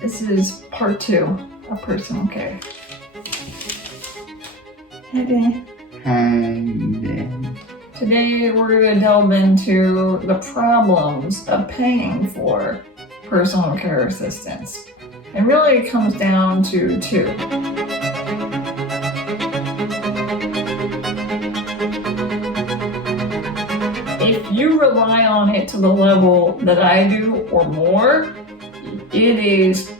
This is part 2 of personal care. Hey, Dan. Today we're going to delve into the problems of paying for personal care assistance. And really it comes down to 2. If you rely on it to the level that I do or more, it is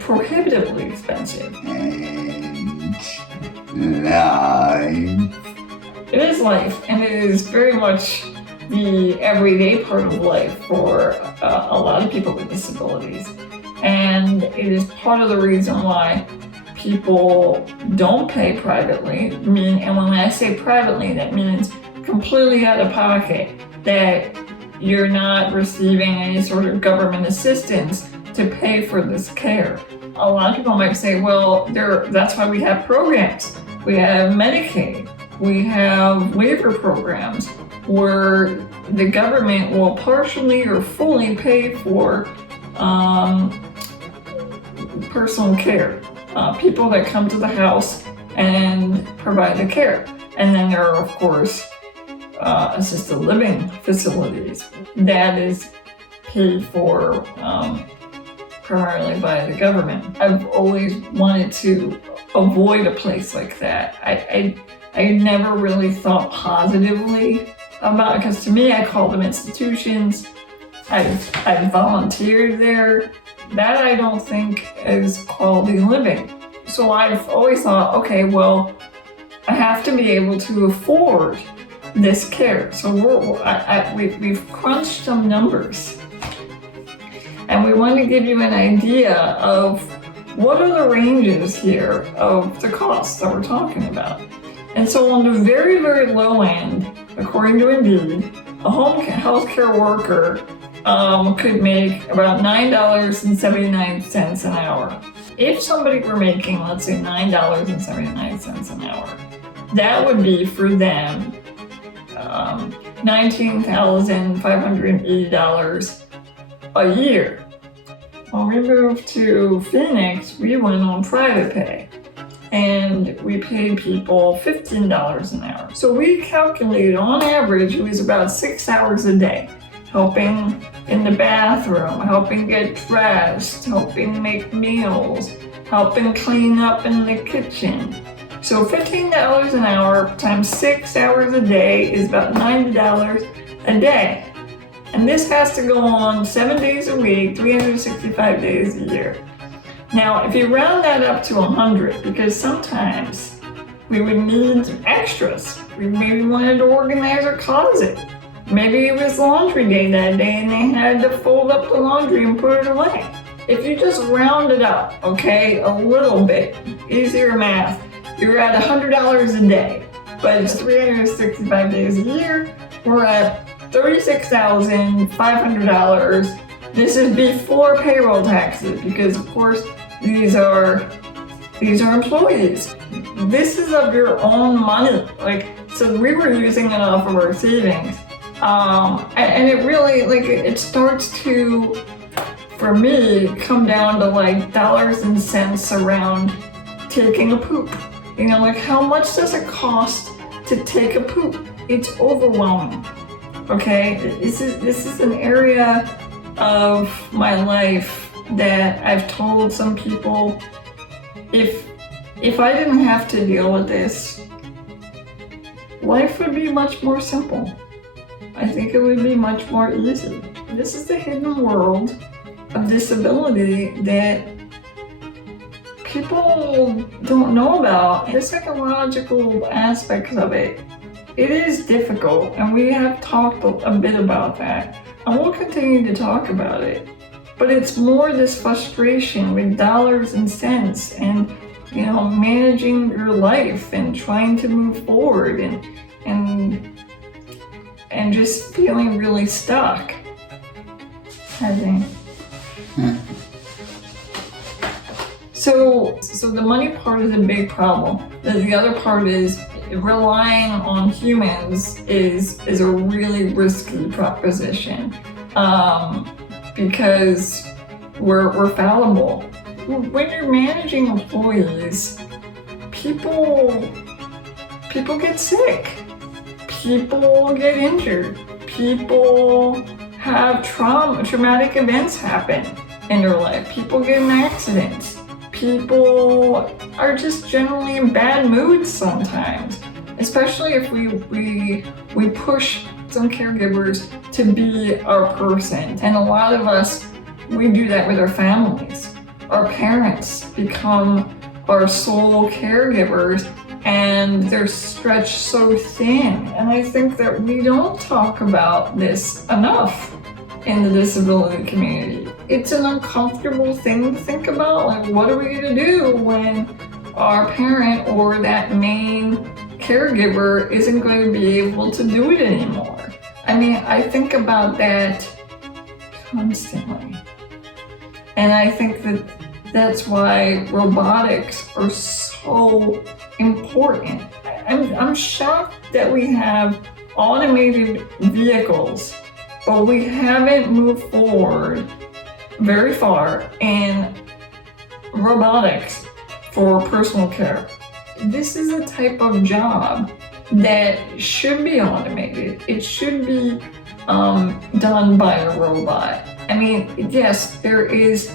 prohibitively expensive. And life. It is life, and it is very much the everyday part of life for a lot of people with disabilities. And it is part of the reason why people don't pay privately. And when I say privately, that means completely out of pocket, that you're not receiving any sort of government assistance to pay for this care. A lot of people might say, well, that's why we have programs. We have Medicaid. We have waiver programs where the government will partially or fully pay for personal care. People that come to the house and provide the care. And then there are, of course, assisted living facilities. That is paid for primarily by the government. I've always wanted to avoid a place like that. I never really thought positively about it, because to me I call them institutions. I've volunteered there. That I don't think is quality living. So I've always thought, okay, well, I have to be able to afford this care. So we've crunched some numbers, and we want to give you an idea of what are the ranges here of the costs that we're talking about. And so on the very, very low end, according to Indeed, a home health care worker could make about $9.79 an hour. If somebody were making, let's say, $9.79 an hour, that would be for them $19,580 a year. When we moved to Phoenix, we went on private pay, and we paid people $15 an hour. So we calculated, on average, it was about 6 hours a day, helping in the bathroom, helping get dressed, helping make meals, helping clean up in the kitchen. So $15 an hour times 6 hours a day is about $90 a day. And this has to go on 7 days a week, 365 days a year. Now, if you round that up to 100, because sometimes we would need extras. We maybe wanted to organize our closet. Maybe it was laundry day that day and they had to fold up the laundry and put it away. If you just round it up, okay, a little bit, easier math, you're at $100 a day, but it's 365 days a year. We're at $36,500. This is before payroll taxes, because of course these are employees. This is of your own money. So we were using it off of our savings. And it really, it starts to, for me, come down to dollars and cents around taking a poop. How much does it cost to take a poop? It's overwhelming. Okay, this is an area of my life that I've told some people, if I didn't have to deal with this, life would be much more simple. I think it would be much more easy. This is the hidden world of disability that people don't know about. The psychological aspects of it, it is difficult, and we have talked a bit about that, and we'll continue to talk about it. But it's more this frustration with dollars and cents, and managing your life and trying to move forward, and just feeling really stuck, I think. So the money part is a big problem. The other part is relying on humans is a really risky proposition, because we're fallible. When you're managing employees, people get sick. People get injured. People have traumatic events happen in their life. People get in accidents. People are just generally in bad moods sometimes, especially if we push some caregivers to be our person. And a lot of us, we do that with our families. Our parents become our sole caregivers, and they're stretched so thin. And I think that we don't talk about this enough in the disability community. It's an uncomfortable thing to think about. Like, what are we gonna do when our parent or that main caregiver isn't going to be able to do it anymore? I mean, I think about that constantly. And I think that that's why robotics are so important. I'm shocked that we have automated vehicles, but we haven't moved forward very far in robotics for personal care. This is a type of job that should be automated. It should be done by a robot. I mean, yes, there is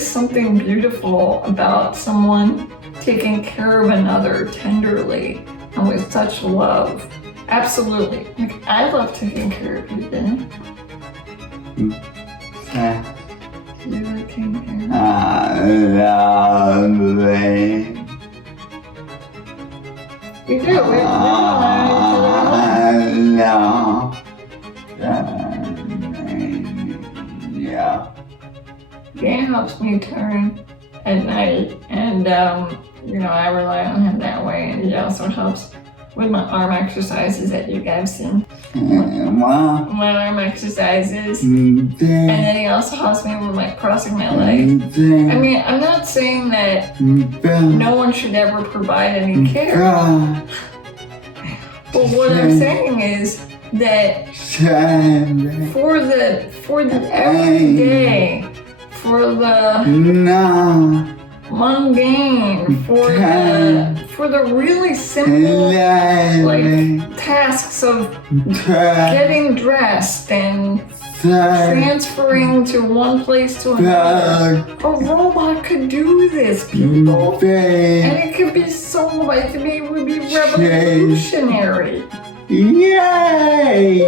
something beautiful about someone taking care of another tenderly and with such love. Absolutely. Like, I love taking care of you, Ben. You like taking care of I love it. You do. We Yeah. Dan helps me turn at night, and I rely on him that way, and he also helps with my arm exercises that you guys seen. My arm exercises. And then he also helps me with crossing my legs. I mean, I'm not saying that no one should ever provide any care. But what I'm saying is that for the everyday, for the mundane, for the really simple like tasks of getting dressed and transferring to one place to another, a robot could do this, people. And it could be it would be revolutionary. Yay!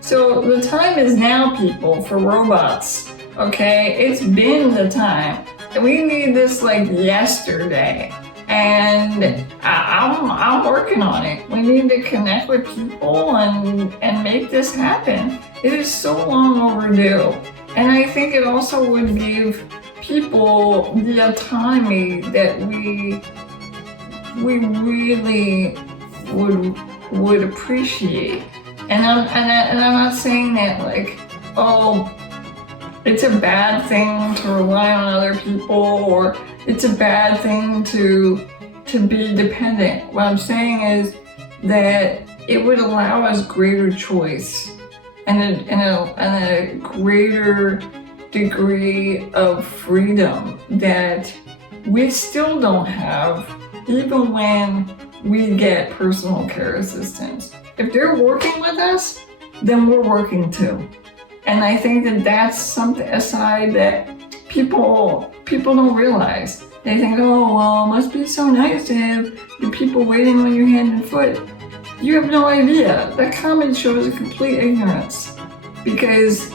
So the time is now, people, for robots. Okay, it's been the time. We need this like yesterday, and I'm working on it. We need to connect with people and make this happen. It is so long overdue, and I think it also would give people the autonomy that we really would appreciate. And I'm not saying that like, oh, it's a bad thing to rely on other people, or it's a bad thing to be dependent. What I'm saying is that it would allow us greater choice and a greater degree of freedom that we still don't have, even when we get personal care assistants. If they're working with us, then we're working too. And I think that that's something aside that people don't realize. They think, oh, well, it must be so nice to have the people waiting on your hand and foot. You have no idea. That comment shows a complete ignorance, because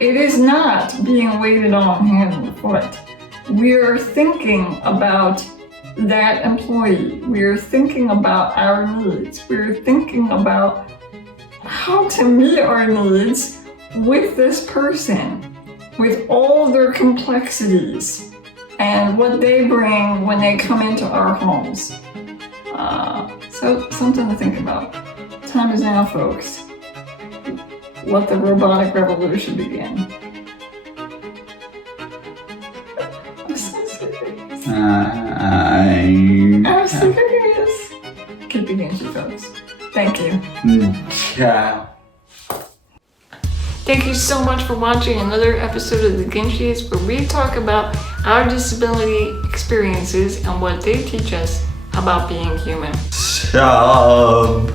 it is not being waited on hand and foot. We are thinking about that employee. We are thinking about our needs. We are thinking about how to meet our needs with this person, with all their complexities and what they bring when they come into our homes. So something to think about. Time is now, folks. Let the robotic revolution begin. I'm so serious. I'm serious. Keep it against you, folks. Thank you. Ciao. Thank you so much for watching another episode of The Ginshies, where we talk about our disability experiences and what they teach us about being human. Subscribe.